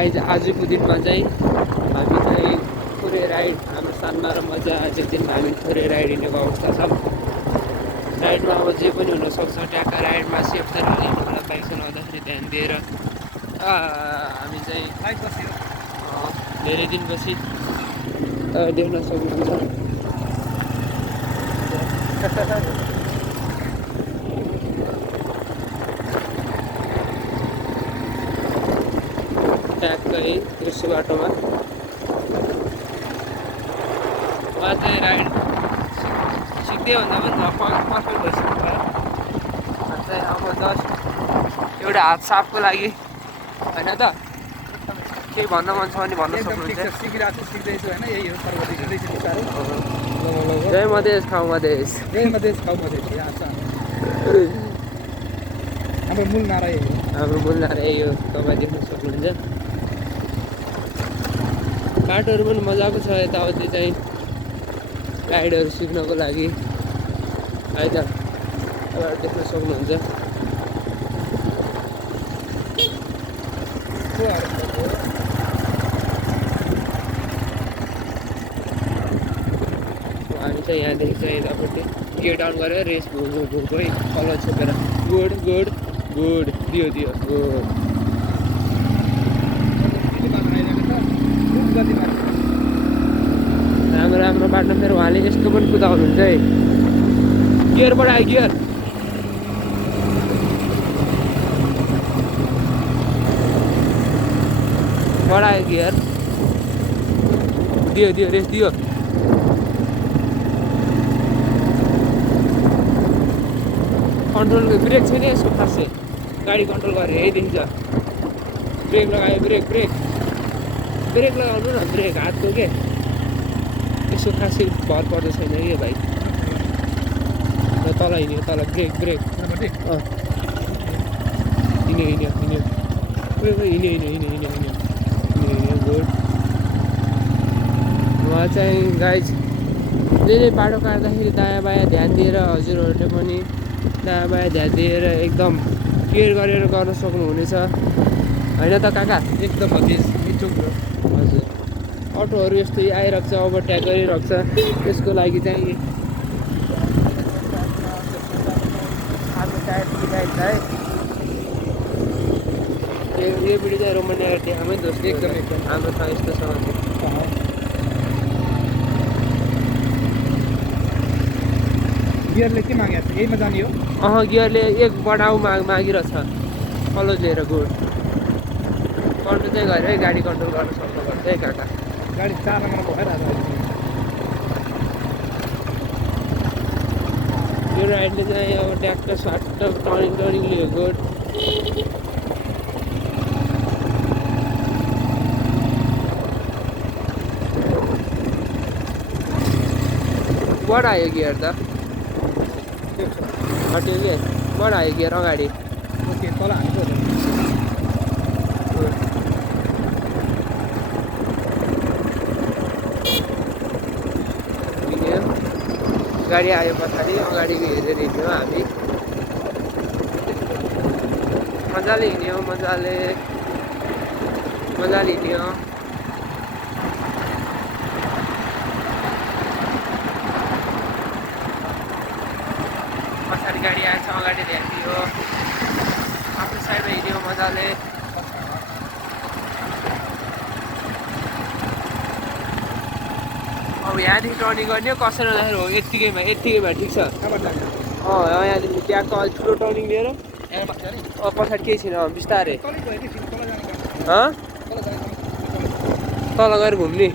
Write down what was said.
Guys आजको दिनमा चाहिँ हामी चाहिँ थोरै राइड हाम्रो सानमा र मजा आजको दिनमा हामी थोरै राइड हिँडेको अवस्था छ। राइडमा अब जे पनि हुनसक्छ, ट्याक्क राइडमा सेफ चाहिँ नलिनु होला, बाइक चलाउँदाखेरि ध्यान दिएर। हामी चाहिँ धेरै दिनपछि देख्न सक्नुहुन्छ ट्याक्कै कृषि बाटोमा चाहिँ राइड सिक्दै भन्दा पनि पर्फेक्ट भइसक्नु भयो। चाहिँ अब जस्ट एउटा हात साफको लागि होइन त, केही भन्न मन छ भने भन्न सक्नुहुन्छ। जय मधेस खाऊ मधेस, जय मधेस खाऊ मधेस। हाम्रो मूल नारा यही हो, हाम्रो मूल नारा यही हो, तपाईँ देख्न सक्नुहुन्छ। बाटोहरू पनि मजाको छ यताउति चाहिँ राइडहरू सिक्नको लागि है त, तपाईँहरू देख्न सक्नुहुन्छ। हामी चाहिँ यहाँदेखि चाहिँ यतापट्टि गेट अन गरेर रेस घुमै कलर छोपेर गुड गुड गुड दियो दियो गुड। राम्रो राम्रो बाटो फेरि उहाँले यस्तो पनि कुदाउनुहुन्छ है, गियर बढायो गियर। बढायो गियर, दियो दियो रेस दियो। कन्ट्रोल ब्रेक छैन यसको खासै, गाडी कन्ट्रोल गरेर यही देखिन्छ। ब्रेक लगायो, ब्रेक ब्रेक ब्रेक लगाउनु न, ब्रेक हातको के यसो खासै भर पर्दो छैन कि भाइ। र तल हिँड्यो, तल ब्रेक ब्रेक हिँड्यो हिँड्यो हिँड्यो हिँड्यो हिँड्यो हिँड्यो हिँड्यो हिँड्यो गुड। उहाँ चाहिँ गाइज जहिले बाटो काट्दाखेरि दायाँ बायाँ ध्यान दिएर, हजुरहरूले पनि दायाँ बायाँ ध्यान दिएर एकदम केयर गरेर गर्न सक्नुहुनेछ होइन त काका? एकदम मिठो कुरो। हजुर, अटोहरू यस्तै आइरहेको छ, ओभरटेक गरिरहेको छ, त्यसको लागि चाहिँ आफ्नो टायर बिगाइन्छ है। यो पिँढी चाहिँ रोमानिया देखामै दोस्त एकदम एकदम हाम्रो ठाउँ यस्तो छ। गियरले के मागेको छ? यहीमा जाने हो? गियरले एक बढाउ मागिरहेछ कलोज लिएर गुड। कन्ट्रोल चाहिँ गरेर गाडी कन्ट्रोल गर्न सक्नुपर्छ है काका। गाडी 4 नम्बरमा भइरहेको यो राइडले चाहिँ अब ट्याक्क सर्ट टर्निङ लियो गुड। बढायो गियर त, हट्यो कि बढायो गियर अगाडि। ओके, तल हानेको हो। गाडी आयो पछाडि अगाडि हेरेर हिँड्यौँ हामी, मजाले हिँड्यौँ, मजाले हिँड्यौँ। पछाडि गाडी आएछ, अगाडि ध्यान दियो, आफ्नो साइडमा हिँड्यौँ मजाले। अब यहाँदेखि टर्निङ गर्ने हो कसरी भन्दाखेरि हो यत्तिकैमा ठिक छ। यहाँदेखि ट्याक्क अलिक ठुलो टर्निङ लिएर पछाडि केही छैन, बिस्तारै तल गएर घुम्ने।